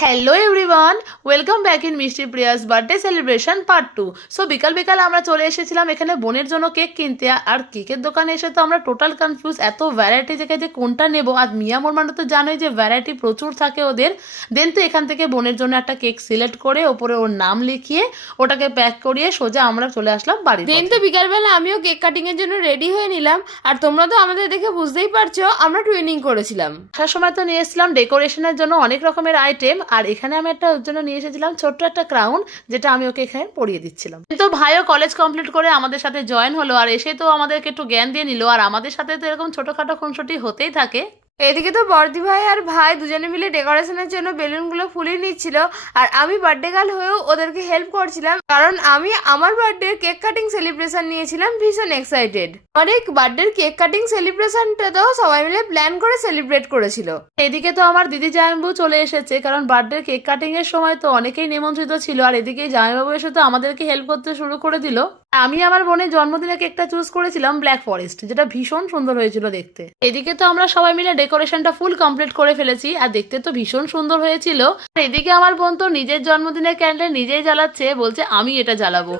Hello everyone, welcome back in Mishti Priya's birthday celebration part 2। So বিকাল বিকাল আমরা চলে এসেছিলাম এখানে বোনের জন্য কেক কিনতে। আর কেকের দোকানে এসে তো আমরা টোটাল কনফিউজ, এত ভ্যারাইটি থেকে যে কোনটা নেব। আর মিয়া মোর মানে তো জানোই যে ভ্যারাইটি প্রচুর থাকে ওদের। দেন তো এখান থেকে বোনের জন্য একটা কেক সিলেক্ট করে ওপরে ওর নাম লিখিয়ে ওটাকে প্যাক করিয়ে সোজা আমরা চলে আসলাম বাড়ি। দেন তো বিকালবেলা আমিও কেক কাটিং এর জন্য রেডি হয়ে নিলাম। আর তোমরা তো আমাদের দেখে বুঝতেই পারছো আমরা টুইনিং করেছিলাম। আসার সময় তো নিয়ে এসেছিলাম ডেকোরেশনের জন্য অনেক রকমের আইটেম। আর এখানে আমি একটা ওর জন্য নিয়ে এসেছিলাম ছোট্ট একটা ক্রাউন, যেটা আমি ওকে এখানে পরিয়ে দিচ্ছিলাম। কিন্তু ভাইও কলেজ কমপ্লিট করে আমাদের সাথে জয়েন হলো, আর এসে তো আমাদেরকে একটু জ্ঞান দিয়ে নিল। আর আমাদের সাথে তো এরকম ছোটখাটো খুনসুটি হতেই থাকে। এদিকে তো বর্দি ভাই আর ভাই দুজনে মিলে ডেকোরেশনের জন্য বেলুনগুলো ফুলিয়ে নিচ্ছিল। আর আমি বার্থডে গার্ল হয়েও ওদেরকে হেল্প করছিলাম, কারণ আমি আমার বার্থডে কেক কাটিং সেলিব্রেশন নিয়েছিলাম ভীষণ এক্সাইটেড। অনেক বার্থডের কেক কাটিং সেলিব্রেশনটা তো সবাই মিলে প্ল্যান করে সেলিব্রেট করেছিল। এদিকে তো আমার দিদি জামাইবাবু চলে এসেছে, কারণ বার্থডে কেক কাটিং এর সময় তো অনেকেই নিমন্ত্রিত ছিল। আর এদিকে জামাইবাবু এসে তো আমাদেরকে হেল্প করতে শুরু করে দিল। আমি আমার বোনের জন্মদিনে কেকটা চুজ করেছিলাম ব্ল্যাক ফরেস্ট, যেটা ভীষণ সুন্দর হয়েছিল দেখতে। এদিকে তো আমরা সবাই মিলে ডেকোরেশনটা ফুল কমপ্লিট করে ফেলেছি, আর দেখতে তো ভীষণ সুন্দর হয়েছিল। এদিকে আমার বোন তো নিজের জন্মদিনের ক্যান্ডেল নিজেই জ্বালাচ্ছে, বলছে আমি এটা জ্বালাবো।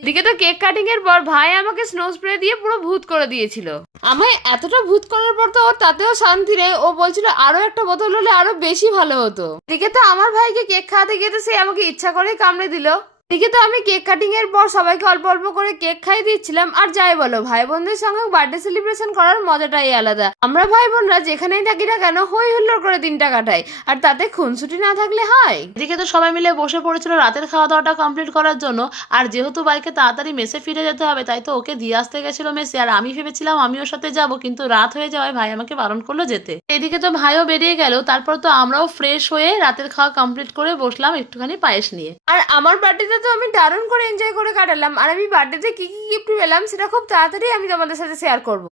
এদিকে তো কেক কাটিং এর পর ভাই আমাকে স্নো স্প্রে দিয়ে পুরো ভূত করে দিয়েছিল। আমায় এতটা ভূত করার পর তো ওর তাতেও শান্তি নেই, ও বলছিল আরো একটা বোতল হলে আরো বেশি ভালো হতো। এদিকে তো আমার ভাইকে কেক খাওয়াতে গিয়ে তো সে আমাকে ইচ্ছা করে কামড়ে দিল। এদিকে তো আমি কেক কাটিং এর পর সবাইকে অল্প অল্প করে কেক খাইয়ে দিচ্ছিলাম। আর যাই বলো, ভাই বোনদের সঙ্গে বার্থডে সেলিব্রেশন করার মজাটাই আলাদা। আমরা ভাই বোনরা যেখানেই থাকি না কেন হই হুল্লোড় করে দিনটা কাটাই, আর তাতে খুনসুটি না থাকলে হয়। এদিকে তো সবাই মিলে বসে পড়েছিল রাতের খাওয়া দাওয়াটা কমপ্লিট করার জন্য। আর যেহেতু বাইকে তাড়াতাড়ি মেসে ফিরে যেতে হবে, তাই তো ওকে দিয়ে আসতে গেছিল মেসে। আর আমি ভেবেছিলাম আমি ওর সাথে যাব, কিন্তু রাত হয়ে যাওয়ায় ভাই আমাকে বারণ করলো যেতে। এদিকে তো ভাইও বেরিয়ে গেল। তারপর তো আমরাও ফ্রেশ হয়ে রাতের খাওয়া কমপ্লিট করে বসলাম একটুখানি পায়েস নিয়ে। আর আমার বার্থডেতে তো আমি দারুণ করে এনজয় করে কাটালাম। আর আমি বার্থডেতে কি কি গিফট পেলাম সেটা খুব তাড়াতাড়ি আমি তোমাদের সাথে শেয়ার করবো।